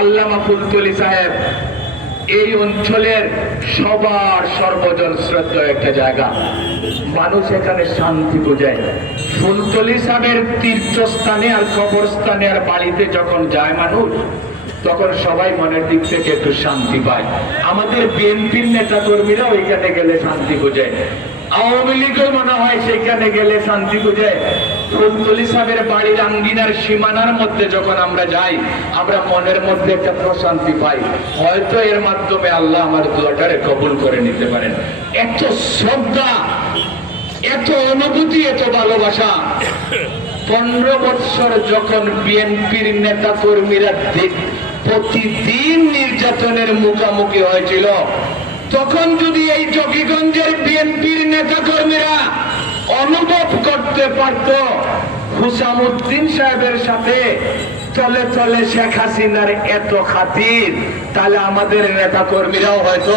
আল্লামা ফুলতলি সাহেব, এই অঞ্চলের সবার সর্বজন শ্রদ্ধ একটা জায়গা। মানুষ এখানে শান্তি বোঝায়। ফুলতলি সাহেবের তীর্থস্থানে আর কবরস্থানে আর বাড়িতে যখন যায় মানুষ, তখন সবাই মনের দিক থেকে একটু শান্তি পায়। আমাদের বিএনপির নেতা কর্মীরা ওইখানে গেলে শান্তি বোঝায়। আওয়ামী লীগও মনে হয় সেখানে গেলে শান্তি বোঝে ফুলতলি সাহেবের বাড়ির আঙ্গিনার সীমানার মধ্যে যখন আমরা যাই, আমরা মনের মধ্যে একটা প্রশান্তি পাই। হয়তো এর মাধ্যমে আল্লাহ আমার কবুল করে নিতে পারেন। এত শ্রদ্ধা, এত অনুভূতি, এত ভালোবাসা। পনেরো বৎসর যখন বিএনপির নেতা কর্মীরা প্রতিদিন নির্যাতনের মুখোমুখি হয়েছিল, তখন যদি এই জকিগঞ্জের বিএনপির নেতা কর্মীরা অনুভব করতে পারত হুসামুদ্দিন সাহেবের সাথে। তলে তলে শেখ হাসিনার এত খাতির, তাহলে আমাদের নেতা কর্মীরাও হয়তো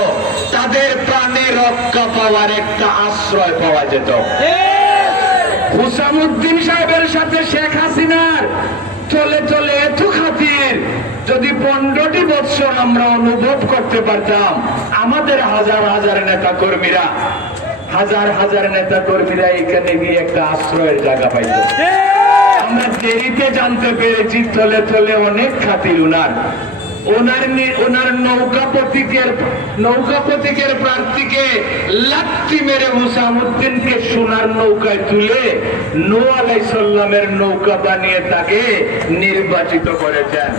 তাদের প্রাণে রক্ষা পাওয়ার একটা আশ্রয় পাওয়া যেত। হুসামুদ্দিন সাহেবের সাথে শেখ হাসিনার চলে চলে এত খাতির, যদি পনেরোটি বৎসর আমরা অনুভব করতে পারতাম, আমাদের হাজার হাজার নেতা কর্মীরা হাজার হাজার নেতা কর্মীরা এখানে গিয়ে একটা আশ্রয়ের জায়গা পাইত আমরা দেরিতে জানতে পেরেছি তলে তলে অনেক খাতির উনার ওনার ওনার নৌকা প্রতীকের নৌকা প্রতীকের প্রার্থীকে লাত্তি মেরে সোনার নৌকায় তুলে নো আলাই সাল্লামের নৌকা বানিয়ে তাকে নির্বাচিত করেছেন।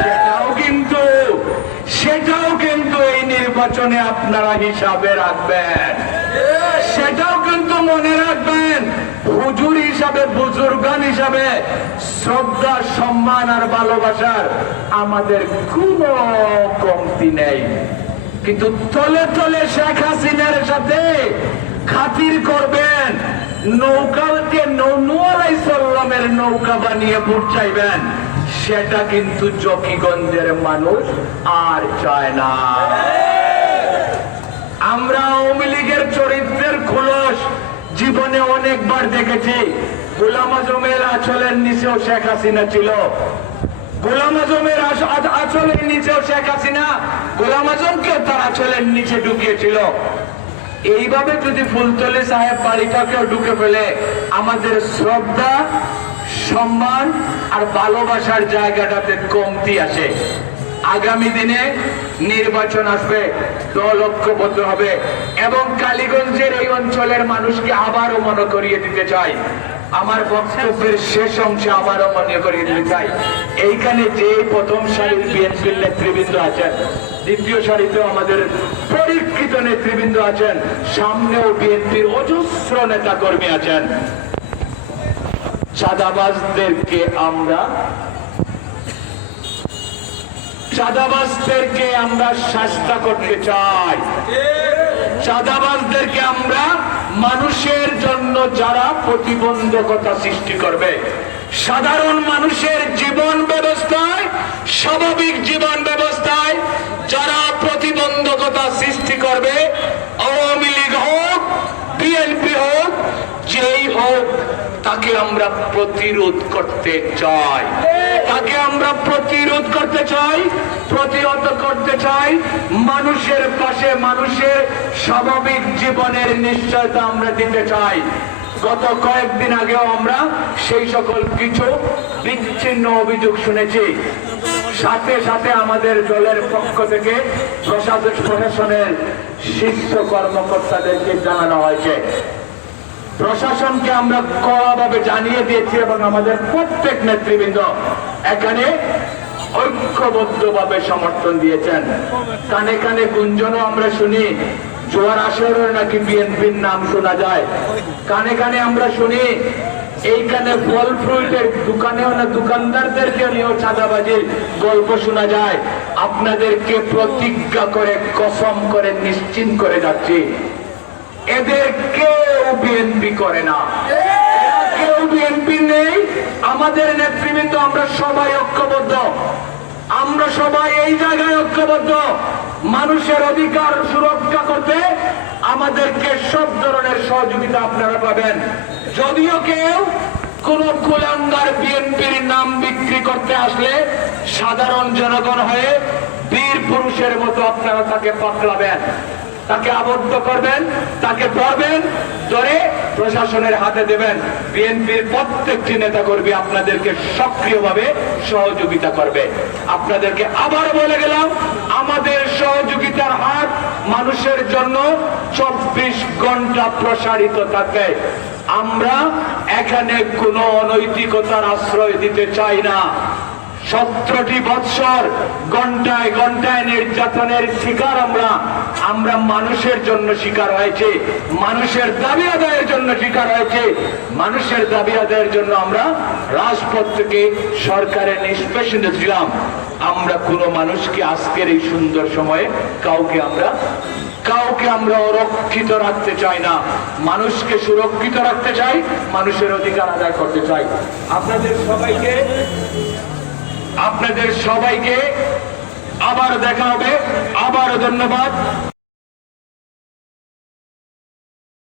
সেটাও কিন্তু সেটাও কিন্তু এই নির্বাচনে আপনারা হিসাবে রাখবেন। মনে রাখবেন, হুজুর হিসাবে, বুজুর্গান হিসাবে শ্রদ্ধা, সম্মান আর ভালোবাসার আমাদের কোনো কমতি নেই। কিন্তু তলে তলে শেখ হাসিনার সাথে খাতির করবেন নৌকাকে নৌনুয়ালাই সাল্লামের নৌকা বানিয়ে ভোট চাইবেন, সেটা কিন্তু জকিগঞ্জের মানুষ আর চায় না। আমরা খোলস জীবনে অনেকবার দেখেছি। গোলাম আজমের আচলের নিচেও শেখ হাসিনা ছিল। গোলাম আজমের আচ- আচ- নিচেও শেখ হাসিনা, গোলাম আজমকেও তার আচলের নিচে ঢুকিয়েছিল। এইভাবে যদি ফুলতলি সাহেব বাড়িটাকেও ঢুকে ফেলে, আমাদের শ্রদ্ধা, সম্মান আর ভালোবাসার জায়গাটাতে কমতি আসে। আগামী দিনে নির্বাচন আসবে, দল ঐক্যবদ্ধ হবে এবং কালীগঞ্জের এই অঞ্চলের মানুষকে আবারও মনে করিয়ে দিতে চাই। আমার বক্তব্যের শেষ অংশে আবারও মনে করিয়ে দিতে চাই। এইখানে যে প্রথম সারির বিএনপির নেতৃবৃন্দ আছেন, দ্বিতীয় সারিতেও আমাদের পরীক্ষিত নেতৃবৃন্দ আছেন, সামনেও বিএনপির অজস্র নেতা কর্মী আছেন। চাঁদাবাজদেরকে আমরা চাঁদাবাজদেরকে আমরা শাস্তা করতে চাই। চাঁদাবাজদেরকে আমরা মানুষের জন্য যারা প্রতিবন্ধকতা সৃষ্টি করবে, সাধারণ মানুষের জীবন ব্যবস্থায়, স্বাভাবিক জীবন ব্যবস্থায় যারা প্রতিবন্ধকতা সৃষ্টি করবে, আওয়ামী লীগ হোক, বিএনপি হোক, যেই হোক, তাকে আমরা প্রতিরোধ করতে চাই। তাকে আমরা প্রতিরোধ করতে চাই, প্রতিহত করতে চাই। মানুষের পাশে মানুষের স্বাভাবিক জীবনের নিশ্চয়তা আমরা দিতে চাই। গত কয়েকদিন আগেও আমরা সেই সকল কিছু বিচ্ছিন্ন অভিযোগ শুনেছি। সাথে সাথে আমাদের দলের পক্ষ থেকে প্রশাসন প্রশাসনের শীর্ষ কর্মকর্তাদেরকে জানানো হয়েছে। প্রশাসনকে আমরা কড়াভাবে জানিয়ে দিয়েছি এবং আমাদের প্রত্যেক নেতৃবৃন্দ এখানে ঐক্যবদ্ধভাবে সমর্থন দিয়েছেন। কানে কানে গুঞ্জনও আমরা শুনি, জোয়ার আসরের নাকি বিএনপির নাম শোনা যায়। কানে কানে আমরা শুনি, এইখানে ফল ফ্রুটের দোকানেও না দোকানদারদেরকে নিয়েও চাঁদাবাজির গল্প শোনা যায়। আপনাদেরকে প্রতিজ্ঞা করে, কসম করে, নিশ্চিন্ত করে যাচ্ছি। এদের কেউ বিএনপি করে না। কেউ বিএনপি নেই, আমাদের নেতৃবৃন্দ আমরা সবাই ঐক্যবদ্ধ। আমরা সবাই এই জায়গায় ঐক্যবদ্ধ। মানুষের অধিকার সুরক্ষা করতে আমাদেরকে সব ধরনের সহযোগিতা আপনারা পাবেন। যদিও কেউ কোন কুলাঙ্গার বিএনপির নাম বিক্রি করতে আসলে সাধারণ জনগণ হয়ে বীর পুরুষের মতো আপনারা তাকে পাকড়াবেন। তাকে আবদ্ধ করবেন, তাকে ধরবেন, ধরে প্রশাসনের হাতে দেবেন। বিএনপির প্রত্যেকটি নেতাকর্মী আপনাদেরকে সক্রিয়ভাবে সহযোগিতা করবে। আপনাদেরকে আবার বলে গেলাম, আমাদের সহযোগিতার হাত মানুষের জন্য চব্বিশ ঘণ্টা প্রসারিত থাকে আমরা এখানে কোনো অনৈতিকতার আশ্রয় দিতে চাই না। সতেরোটি বৎসর ঘন্টায় ঘন্টায় নির্যাতনের শিকার আমরা। আমরা মানুষের জন্য শিকার হয়েছে। মানুষের দাবি আদায়ের জন্য শিকার হয়েছে। মানুষের দাবি আদায়ের জন্য আমরা রাজপথ থেকে সরকারের নিষ্পেষণে ছিলাম আমরা কোনো মানুষকে আজকের এই সুন্দর সময়ে কাউকে আমরা কাউকে আমরা অরক্ষিত রাখতে চাই না। মানুষকে সুরক্ষিত রাখতে চাই, মানুষের অধিকার আদায় করতে চাই। আপনাদের সবাইকে আপনাদের সবাইকে আবার দেখা হবে আবার ধন্যবাদ।